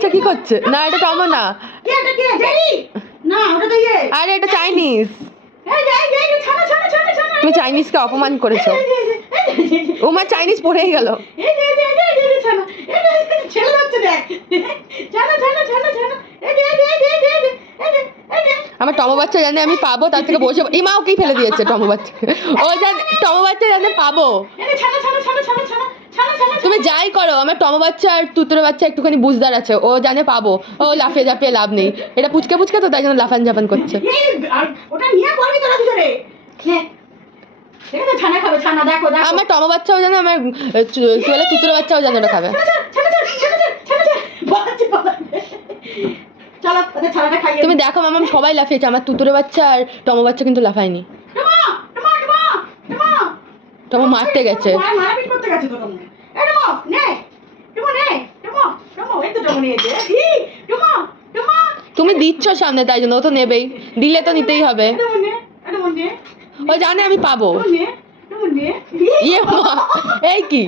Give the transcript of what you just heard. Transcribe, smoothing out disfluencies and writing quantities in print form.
বাচ্চা কি করছে? না এটা টমো না, আরে এটা চাইনিজ। তুমি চাইনিজকে অপমান করেছো। ওমা চাইনিজ পড়েই গেল। আমার টমো বাচ্চা জানে আমি পাবো, তার থেকে বসে এই মা ওকেই ফেলে দিয়েছে টমো বাচ্চা। ও জানে টমো বাচ্চা জানে পাবো। তুমি যাই করো, আমার টমো বাচ্চা আর তুতুরে বাচ্চা একটুখানি বুঝদার আছে, ও জানে পাবো। ও লাফিয়ে ঝাঁপিয়ে লাভ নেই, এটা পুচকে পুচকে তো তাই জন্য লাফান ঝাপান করছে। আমার টমো বাচ্চাও জানে, আমার তুতুরে বাচ্চাও জানে ওটা খাবে। তুমি দেখো মামাম সবাই লাফিয়েছে, আমার তুতুরে বাচ্চা আর টমো বাচ্চা কিন্তু লাফায়নি। টমো মারতে গেছে। তুমি দিচ্ছ সামনে তাই জন্য ও তো নেবেই, দিলে তো নিতেই হবে। ও জানে আমি পাবো। ইয়ে মা এই কি?